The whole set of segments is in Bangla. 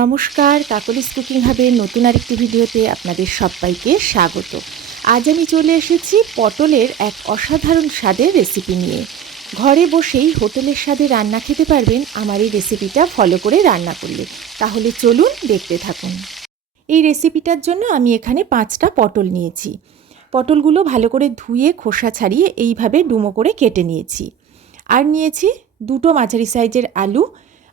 নমস্কার কাকলিস কুকিং হাবের নতুন আরেকটি ভিডিওতে আপনাদের সবাইকে স্বাগত। আজ আমি চলে এসেছি পটলের এক অসাধারণ স্বাদের রেসিপি নিয়ে। ঘরে বসেই হোটেলের স্বাদে রান্না খেতে পারবেন, আমার এই রেসিপিটা ফলো করে রান্না করলে। তাহলে চলুন দেখতে থাকুন। এই রেসিপিটার জন্য আমি এখানে পাঁচটা পটল নিয়েছি। পটলগুলো ভালো করে ধুয়ে খোসা ছাড়িয়ে এইভাবে ডুমো করে কেটে নিয়েছি। আর নিয়েছি দুটো মাঝারি সাইজের আলু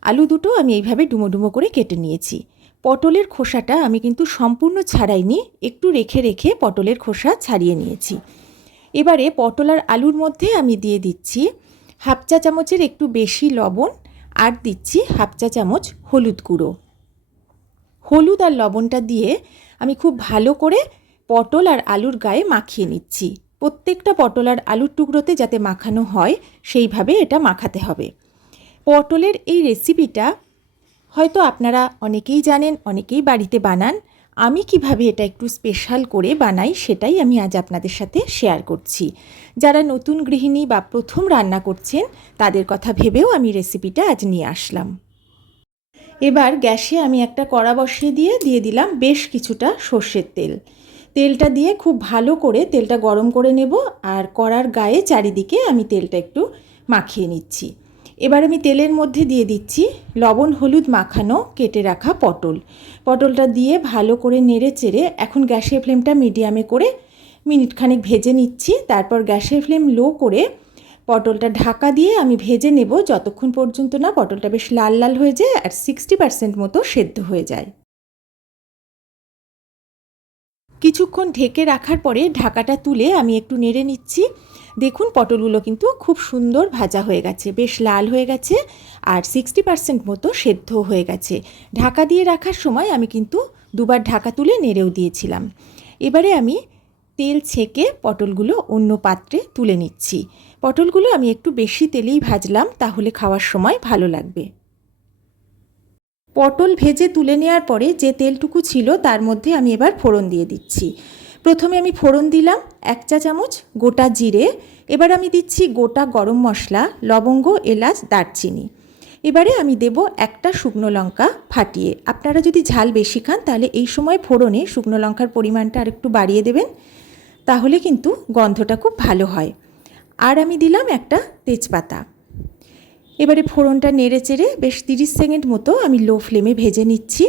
আলু দুটো আমি এইভাবে ডুমো ডুমো করে কেটে নিয়েছি। পটলের খোসাটা আমি কিন্তু সম্পূর্ণ ছাড়াইনি, একটু রেখে রেখে পটলের খোসা ছাড়িয়ে নিয়েছি। এবারে পটল আর আলুর মধ্যে আমি দিয়ে দিচ্ছি হাফ চা চামচের একটু বেশি লবণ আর দিচ্ছি হাফ চা চামচ হলুদ গুঁড়ো। হলুদ আর লবণটা দিয়ে আমি খুব ভালো করে পটল আর আলুর গায়ে মাখিয়ে নিচ্ছি। প্রত্যেকটা পটল আর আলুর টুকরোতে যাতে মাখানো হয়, সেইভাবে এটা মাখাতে হবে। পটলের এই রেসিপিটা হয়তো আপনারা অনেকেই জানেন, অনেকেই বাড়িতে বানান। আমি কীভাবে এটা একটু স্পেশাল করে বানাই সেটাই আমি আজ আপনাদের সাথে শেয়ার করছি। যারা নতুন গৃহিণী বা প্রথম রান্না করছেন, তাদের কথা ভেবেও আমি রেসিপিটা আজ নিয়ে আসলাম। এবার গ্যাসে আমি একটা কড়া বসিয়ে দিয়ে দিয়ে দিলাম বেশ কিছুটা সর্ষের তেল। তেলটা দিয়ে খুব ভালো করে তেলটা গরম করে নেব আর কড়ার গায়ে চারিদিকে আমি তেলটা একটু মাখিয়ে নিচ্ছি। এবার আমি তেলের মধ্যে দিয়ে দিচ্ছি লবণ, হলুদ মাখানো, কেটে রাখা পটল। পটলটা দিয়ে ভালো করে নেড়ে চেড়ে এখন গ্যাসের ফ্লেমটা মিডিয়ামে করে মিনিট খানেক ভেজে নিচ্ছি। তারপর গ্যাসের ফ্লেম লো করে পটলটা ঢাকা দিয়ে আমি ভেজে নেব যতক্ষণ পর্যন্ত না পটলটা বেশ লাল লাল হয়ে যায় আর সিক্সটি পার্সেন্ট মতো সেদ্ধ হয়ে যায়। কিছুক্ষণ ঢেকে রাখার পরে ঢাকাটা তুলে আমি একটু নেড়ে নিচ্ছি। দেখুন পটলগুলো কিন্তু খুব সুন্দর ভাজা হয়ে গেছে, বেশ লাল হয়ে গেছে আর সিক্সটি পার্সেন্ট মতো সেদ্ধ হয়ে গেছে। ঢাকা দিয়ে রাখার সময় আমি কিন্তু দুবার ঢাকা তুলে নেড়েও দিয়েছিলাম। এবারে আমি তেল ছেঁকে পটলগুলো অন্য পাত্রে তুলে নিচ্ছি। পটলগুলো আমি একটু বেশি তেলেই ভাজলাম, তাহলে খাওয়ার সময় ভালো লাগবে। পটল ভেজে তুলে নেওয়ার পরে যে তেলটুকু ছিল, তার মধ্যে আমি এবার ফোড়ন দিয়ে দিচ্ছি। প্রথমে আমি ফোড়ন দিলাম, এক চা চামচ গোটা জিরে, এবার আমি দিচ্ছি গোটা গরম মশলা, লবঙ্গ, এলাচ, দারচিনি। এবারে আমি দেব একটা শুকনো লঙ্কা ফাটিয়ে। আপনারা যদি ঝাল বেশি খান, তাহলে এই সময় ফোড়নে শুকনো লঙ্কার পরিমাণটা আর একটু বাড়িয়ে দেবেন, তাহলে কিন্তু গন্ধটা খুব ভালো হয়। আর আমি দিলাম একটা তেজপাতা। এবারে ফোড়নটা নেড়ে চেড়ে বেশ তিরিশ সেকেন্ড মতো আমি লো ফ্লেমে ভেজে নিচ্ছি।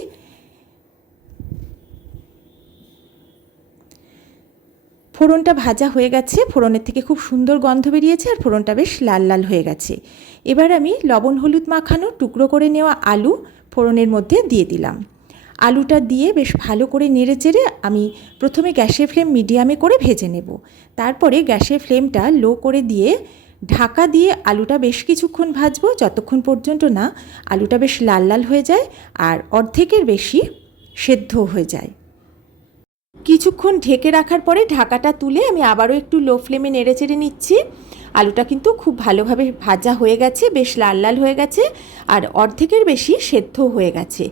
ফোড়নটা ভাজা হয়ে গেছে, ফোড়নের থেকে খুব সুন্দর গন্ধ বেরিয়েছে আর ফোড়নটা বেশ লাল লাল হয়ে গেছে। এবার আমি লবণ হলুদ মাখানো টুকরো করে নেওয়া আলু ফোড়নের মধ্যে দিয়ে দিলাম। আলুটা দিয়ে বেশ ভালো করে নেড়ে চেড়ে আমি প্রথমে গ্যাসের ফ্লেম মিডিয়ামে করে ভেজে নেব। তারপরে গ্যাসের ফ্লেমটা লো করে দিয়ে ঢাকা দিয়ে আলুটা বেশ কিছুক্ষণ ভাজবো, যতক্ষণ পর্যন্ত না আলুটা বেশ লাল লাল হয়ে যায় আর অর্ধেকের বেশি সেদ্ধ হয়ে যায়। কিছুক্ষণ ঢেকে রাখার পরে ঢাকাটা তুলে আমি আবারও একটু লো ফ্লেমে নেড়ে চেড়ে নিচ্ছি। আলুটা কিন্তু খুব ভালোভাবে ভাজা হয়ে গেছে, বেশ লাল লাল হয়ে গেছে আর অর্ধেকের বেশি সেদ্ধ হয়ে গেছে।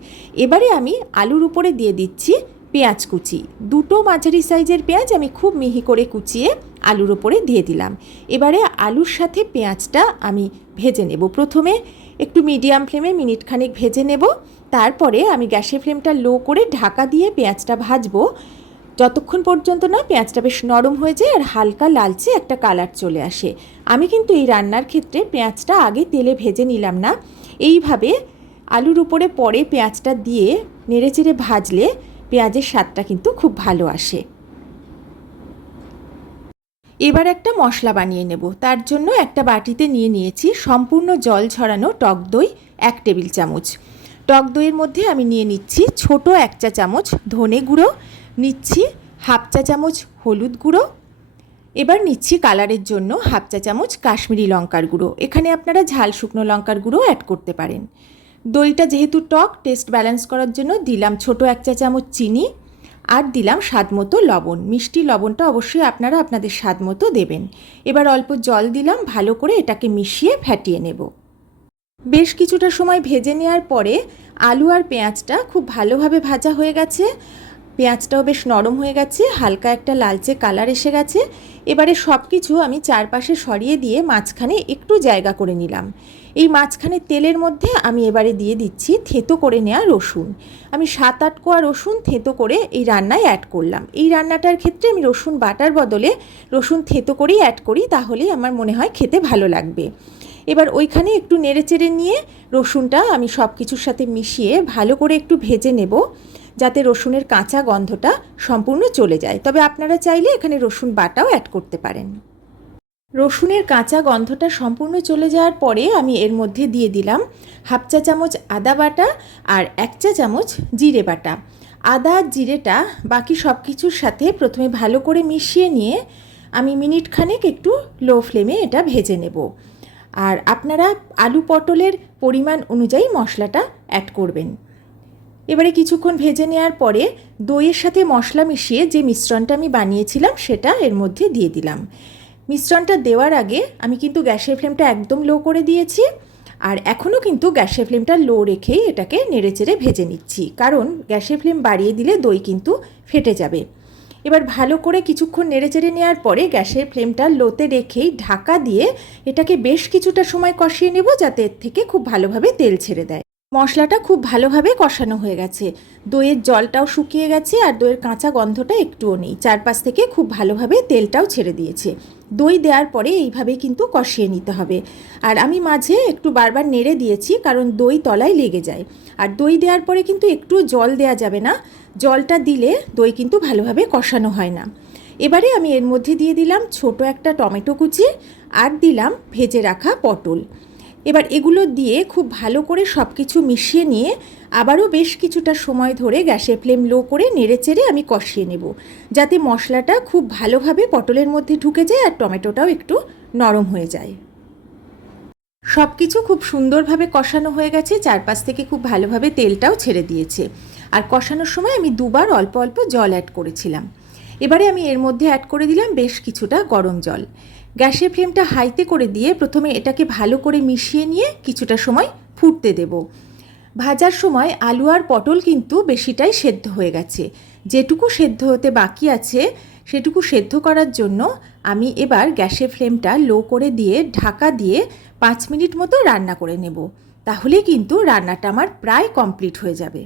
এবারে আমি আলুর উপরে দিয়ে দিচ্ছি পেঁয়াজ কুচি। দুটো মাঝারি সাইজের পেঁয়াজ আমি খুব মিহি করে কুচিয়ে আলুর ওপরে দিয়ে দিলাম। এবারে আলুর সাথে পেঁয়াজটা আমি ভেজে নেব। প্রথমে একটু মিডিয়াম ফ্লেমে মিনিট খানেক ভেজে নেব। তারপরে আমি গ্যাসের ফ্লেমটা লো করে ঢাকা দিয়ে পেঁয়াজটা ভাজবো। যতক্ষণ পর্যন্ত না পেঁয়াজটা বেশ নরম হয়ে যায় আর হালকা লালচে একটা কালার চলে আসে, আমি কিন্তু এই রান্নার ক্ষেত্রে পেঁয়াজটা আগে তেলে ভেজে নিলাম না। এইভাবে আলুর উপরে পরে পেঁয়াজটা দিয়ে নেড়েচেড়ে ভাজলে পেঁয়াজের স্বাদটা কিন্তু খুব ভালো আসে। এবার একটা মশলা বানিয়ে নেব, তার জন্য একটা বাটিতে নিয়ে নিয়েছি সম্পূর্ণ জল ছড়ানো টক দই এক টেবিল চামচ। টক দইয়ের মধ্যে আমি নিয়ে নিচ্ছি ছোট এক চা চামচ ধনে গুঁড়ো নিচ্ছি হাফ চা চামচ হলুদ গুঁড়ো। এবার নিচ্ছি কালারের জন্য হাফ চা চামচ কাশ্মীরি লঙ্কার গুঁড়ো। এখানে আপনারা ঝাল শুকনো লঙ্কার গুঁড়ো অ্যাড করতে পারেন। দইটা যেহেতু টক টেস্ট ব্যালেন্স করার জন্য দিলাম ছোট এক চা চামচ চিনি আর দিলাম স্বাদ মতো লবণ। মিষ্টি লবণটা অবশ্যই আপনারা আপনাদের স্বাদ মতো দেবেন। এবার অল্প জল দিলাম, ভালো করে এটাকে মিশিয়ে ফ্যাটিয়ে নেব। বেশ কিছুটা সময় ভেজে নেওয়ার পরে আলু আর পেঁয়াজটা খুব ভালোভাবে ভাজা হয়ে গেছে। পেঁয়াজটাও বেশ নরম হয়ে গেছে, হালকা একটা লালচে কালার এসে গেছে। এবারে সব কিছু আমি চারপাশে সরিয়ে দিয়ে মাঝখানে একটু জায়গা করে নিলাম। এই মাঝখানে তেলের মধ্যে আমি এবারে দিয়ে দিচ্ছি থেতো করে নেওয়া রসুন। আমি সাত আট কোয়া রসুন থেতো করে এই রান্নায় অ্যাড করলাম। এই রান্নাটার ক্ষেত্রে আমি রসুন বাটার বদলে রসুন থেতো করেই অ্যাড করি, তাহলেই আমার মনে হয় খেতে ভালো লাগবে। এবার ওইখানে একটু নেড়েচেড়ে নিয়ে রসুনটা আমি সব কিছুর সাথে মিশিয়ে ভালো করে একটু ভেজে নেব। যাতে রসুনের কাঁচা গন্ধটা সম্পূর্ণ চলে যায়। তবে আপনারা চাইলে এখানে রসুন বাটাও অ্যাড করতে পারেন। রসুনের কাঁচা গন্ধটা সম্পূর্ণ চলে যাওয়ার পরে আমি এর মধ্যে দিয়ে দিলাম হাফ চা চামচ আদা বাটা আর এক চা চামচ জিরে বাটা। আদা আর জিরেটা, বাকি সব কিছুর সাথে প্রথমে ভালো করে মিশিয়ে নিয়ে আমি মিনিট খানেক একটু লো ফ্লেমে এটা ভেজে নেব। আর আপনারা আলু পটলের পরিমাণ অনুযায়ী মশলাটা অ্যাড করবেন। এবারে কিছুক্ষণ ভেজে নেওয়ার পরে দইয়ের সাথে মশলা মিশিয়ে যে মিশ্রণটা আমি বানিয়েছিলাম সেটা এর মধ্যে দিয়ে দিলাম। মিশ্রণটা দেওয়ার আগে আমি কিন্তু গ্যাসের ফ্লেমটা একদম লো করে দিয়েছি আর এখনও কিন্তু গ্যাসের ফ্লেমটা লো রেখেই এটাকে নেড়ে নেড়েচেড়ে ভেজে নিচ্ছি, কারণ গ্যাসের ফ্লেম বাড়িয়ে দিলে দই কিন্তু ফেটে যাবে। এবার ভালো করে কিছুক্ষণ নেড়ে নেড়েচেড়ে নেওয়ার পরে গ্যাসের ফ্লেমটা লোতে রেখেই ঢাকা দিয়ে এটাকে বেশ কিছুটা সময় কষিয়ে নেব যাতে এর থেকে খুব ভালোভাবে তেল ছেড়ে দেয়। মশলাটা খুব ভালোভাবে কষানো হয়ে গেছে। দইয়ের জলটাও শুকিয়ে গেছে আর দইয়ের কাঁচা গন্ধটা একটুও নেই। চারপাশ থেকে খুব ভালোভাবে তেলটাও ছেড়ে দিয়েছে। দই দেওয়ার পরে এইভাবে কিন্তু কষিয়ে নিতে হবে। আর আমি মাঝে একটু বারবার নেড়ে দিয়েছি কারণ দই তলায় লেগে যায়। আর দই দেওয়ার পরে কিন্তু একটু জল দেওয়া যাবে না। জলটা দিলে দই কিন্তু ভালোভাবে কষানো হয় না। এবারে আমি এর মধ্যে দিয়ে দিলাম ছোট একটা টমেটো কুচি আর দিলাম ভেজে রাখা পটল। এবার এগুলো দিয়ে খুব ভালো করে সব কিছু মিশিয়ে নিয়ে আবারও বেশ কিছুটা সময় ধরে গ্যাসের ফ্লেম লো করে নেড়ে চেড়ে আমি কষিয়ে নেব। যাতে মশলাটা খুব ভালোভাবে পটলের মধ্যে ঢুকে যায় আর টমেটোটাও একটু নরম হয়ে যায়। সব কিছু খুব সুন্দরভাবে কষানো হয়ে গেছে, চারপাশ থেকে খুব ভালোভাবে তেলটাও ছেড়ে দিয়েছে। আর কষানোর সময় আমি দুবার অল্প অল্প জল অ্যাড করেছিলাম। এবারে আমি এর মধ্যে অ্যাড করে দিলাম বেশ কিছুটা গরম জল। গ্যাসের ফ্লেমটা হাইতে করে দিয়ে প্রথমে এটাকে ভালো করে মিশিয়ে নিয়ে কিছুটা সময় ফুটতে দেব। ভাজার সময় আলু আর পটল কিন্তু বেশিটাই সেদ্ধ হয়ে গেছে। যেটুকু সেদ্ধ হতে বাকি আছে, সেটুকু সেদ্ধ করার জন্য আমি এবার গ্যাসের ফ্লেমটা লো করে দিয়ে ঢাকা দিয়ে পাঁচ মিনিট মতো রান্না করে নেব। তাহলে কিন্তু রান্নাটা আমার প্রায় কমপ্লিট হয়ে যাবে।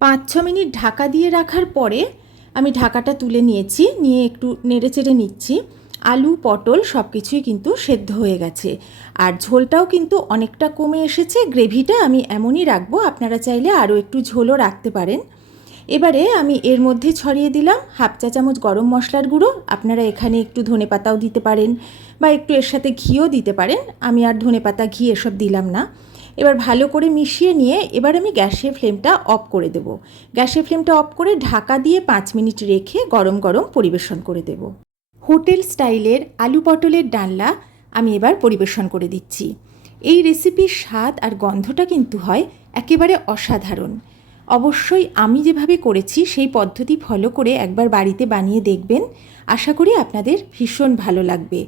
পাঁচ ছ মিনিট ঢাকা দিয়ে রাখার পরে আমি ঢাকাটা তুলে নিয়েছি, নিয়ে একটু নেড়ে চেড়ে নিচ্ছি। আলু, পটল সব কিছুই কিন্তু সেদ্ধ হয়ে গেছে। আর ঝোলটাও কিন্তু অনেকটা কমে এসেছে। গ্রেভিটা আমি এমনই রাখব, আপনারা চাইলে আরও একটু ঝোলও রাখতে পারেন। এবারে আমি এর মধ্যে ছড়িয়ে দিলাম হাফ চা চামচ গরম মশলার গুঁড়ো। আপনারা এখানে একটু ধনে পাতাও দিতে পারেন বা একটু এর সাথে ঘিও দিতে পারেন। আমি আর ধনে পাতা, ঘি এসব দিলাম না। এবার ভালো করে মিশিয়ে নিয়ে এবার আমি গ্যাসের ফ্লেমটা অফ করে দেব। গ্যাসের ফ্লেমটা অফ করে ঢাকা দিয়ে পাঁচ মিনিট রেখে গরম গরম পরিবেশন করে দেব। হোটেল স্টাইলের আলু পটলের ডালনা আমি এবার পরিবেশন করে দিচ্ছি। এই রেসিপির স্বাদ আর গন্ধটা কিন্তু হয় একেবারে অসাধারণ। অবশ্যই আমি যেভাবে করেছি সেই পদ্ধতি ফলো করে একবার বাড়িতে বানিয়ে দেখবেন। আশা করি আপনাদের ভীষণ ভালো লাগবে।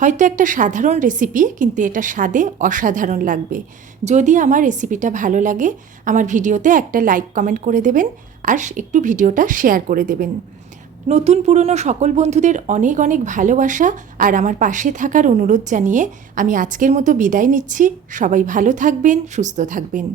হয়তো একটা সাধারণ রেসিপি কিন্তু এটা স্বাদে অসাধারণ লাগবে। যদি আমার রেসিপিটা ভালো লাগে, আমার ভিডিওতে একটা লাইক কমেন্ট করে দেবেন, আর একটু ভিডিওটা শেয়ার করে দেবেন। নতুন পুরনো সকল বন্ধুদের অনেক অনেক ভালোবাসা, আর আমার পাশে থাকার অনুরোধ জানিয়ে আমি আজকের মতো বিদায় নিচ্ছি। সবাই ভালো থাকবেন, সুস্থ থাকবেন।